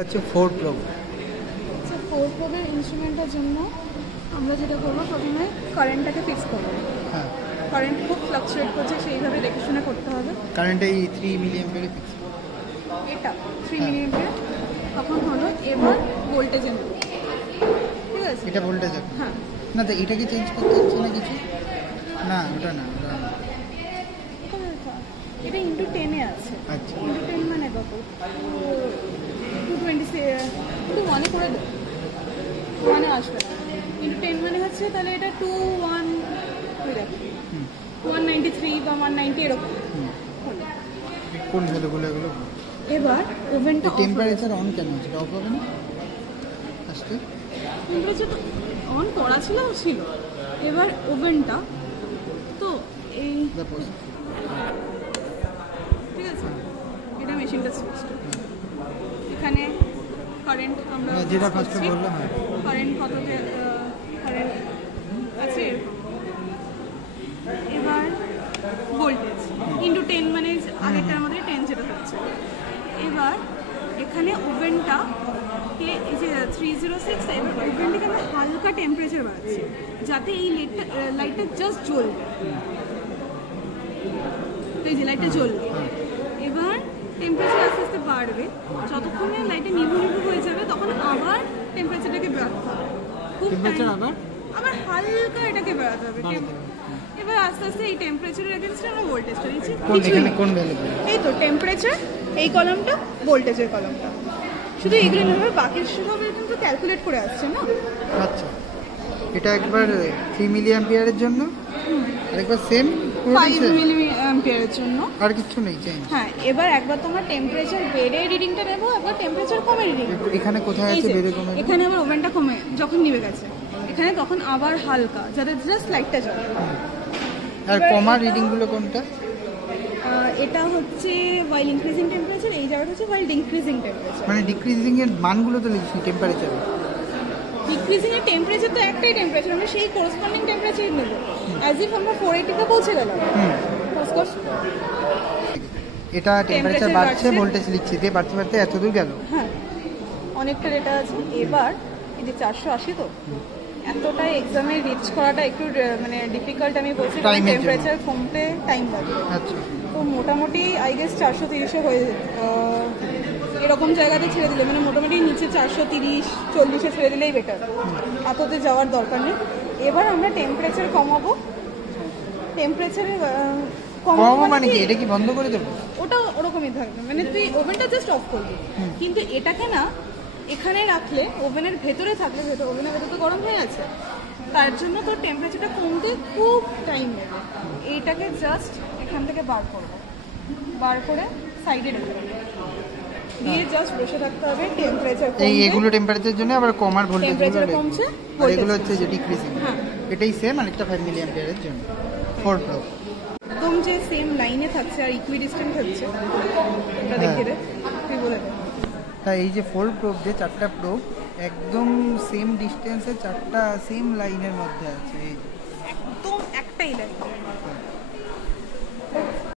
হচ্ছে 4 প্রো। আচ্ছা, 4 প্রোবের ইনস্ট্রুমেন্টের জন্য আমরা যেটা করবো, প্রথমে কারেন্টটাকে ফিক্স করবো। হ্যাঁ, কারেন্ট খুব ফ্লাকচুয়েট করছে, সেইভাবে দেখে শুনে করতে হবে। কারেন্ট এই 3 মিলি অ্যাম্পিয়ারে ফিক্স। এটা 3 মিলি অ্যাম্পিয়ার তখন হলো। এবার ভোল্টেজে নেব, ঠিক আছে? এটা ভোল্টেজ হ্যাঁ, না, তো এটাকে চেঞ্জ করতে হচ্ছে না কিছু? না, ওটা না, ওটা না। এটা ইন্টু 10-এ আছে। আচ্ছা, ইন্টু 10 মানে কত? 220 একটু মনে করে দেবো, মানে আসবে ইন্টু 10 মানে হচ্ছে, তাহলে এটা 21 হয়ে যাবে, 193 বা 190 এরকম হলো। কোন ভ্যালুগুলো এগুলো? এবার ওভেনটা টেম্পারেচার অন কেন আছে? এটা অফ হবে না আজকে? টেম্পারেচার তো অন করা ছিল। এবার ওভেনটা তো এই, ঠিক আছে, এটা মেশিনটা সুইচ। এখানে কারেন্ট আমরা যেটা ফার্স্টে বললাম, হ্যাঁ, কারেন্ট কততে কারেন্ট আছে এরকম। এবার ভোল্টেজ ইন্টু 10 মানে আগেরটার মধ্যে 10 যেটা হচ্ছে। এবার এখানে ওভেনটা কে এই যে 306, এবার ওভেনটাকে আমরা হালকা টেম্পারেচার বাড়াচ্ছি যাতে এই লাইটটা জাস্ট জ্বলবে। এই যে লাইটটা জ্বলবে, এবার টেম্পারেচার আস্তে আস্তে বাড়বে। যতক্ষণে লাইটটা নিভু হয়ে যাবে তখন আবার টেম্পারেচারটাকে বাড়াতে হবে। খুব টেম্পারেচার আবার হালকা এটাকে বাড়াতে হবে। এবার আস্তে আস্তে এই টেম্পারেচারের এগেইনস্টে আমরা ভোল্টেজটা দিচ্ছি। এখানে কোন ভ্যালু? এই তো টেম্পারেচার, এই কলামটা ভোল্টেজের কলামটা। শুধু এইগুলো নেবে, বাকি সব কিন্তু ক্যালকুলেট করে আসছে না। আচ্ছা, এটা একবার 3 মিলি অ্যাম্পিয়ারের জন্য, আর একবার সেম 5 মিলি অ্যাম্পিয়ারের জন্য। আর কিছু নেই চেঞ্জ? হ্যাঁ, এবার একবার তোমার টেম্পারেচার বেড়ে রিডিংটা নেবো, একবার টেম্পারেচার কমে রিডিং। এখানে কোথায় আছে বেড়ে কমে? এখানে আমার ওভেনটা কমে যখন নিভে গেছে, এখানে তখন আবার হালকা, যাতে জাস্ট লাইটটা জ্বলে। আর কমার রিডিং গুলো কোনটা? এটা হচ্ছে while increasing temperature, এই জায়গাটা হচ্ছে while decreasing temperature। মানে ডিক্রিজিং এর মানগুলো তো লিখছি টেম্পারেচার। ডিক্রিজিং এর টেম্পারেচার তো একটাই টেম্পারেচার, আমরা সেই করেসপন্ডিং টেম্পারেচার নেব। অ্যাজ ইফ আমরা 480 তে পৌঁছে গেলাম। এটা টেম্পারেচার বাড়ছে, ভোল্টেজ লিখছি, দিয়ে বাড়তে বাড়তে এত দূর গেল। হ্যাঁ, অনেকটা ডেটা আছে। এবার এই যে 480, তো এতটাই এক্সামে রিচ করাটা একটু মানে ডিফিকাল্ট। আমি বলছি টেম্পারেচার কমতে টাইম লাগবে। আচ্ছা, তো মোটামুটি আই গেস 430 হয়ে এরকম জায়গাতে ছেড়ে দিলে, মানে মোটামুটি নিচে 430-40-এ ছেড়ে দিলেই বেটার। এততে যাওয়ার দরকার নেই। এবার আমরা টেম্পারেচার কমাবো। টেম্পারেচারে কমাবো মানে কি? এটা কি বন্ধ করে দেবো? ওটা ওরকমই থাকবে, মানে তুই ওভেনটা জাস্ট অফ করবি, কিন্তু এটাকে না এখানে রাখলে, ওভেনের ভেতরে থাকলে, ওভেনের ভেতরে তো গরম হয়ে আছে, তার জন্য তোর টেম্পারেচারটা কমতে খুব টাইম নেবে। এইটাকে জাস্ট এখান থেকে বার করবো, বার করে সাইডে রেখে দেবো, দিয়ে জাস্ট বসে থাকতে হবে। টেম্পারেচার এগুলো টেম্পারেচারের জন্য, আবার কমার ভোল্টেজ টেম্পারেচার কমছে, আর এগুলো হচ্ছে যে ডিক্রিজিং। হ্যাঁ, এটাই সেম, আর একটা 5 মিলি অ্যাম্পিয়ারের জন্য 4 প্রো। একদম যে সেম লাইনে থাকছে আর ইকুইডিস্টেন্ট থাকছে, ওটা দেখে রে তুই বলে দে। তাই এই যে 4 প্রোব, যে 4টা প্রোব একদম সেম ডিস্টেন্সে, 4টা সেম লাইনের মধ্যে আছে। একদম একটাই লাইন।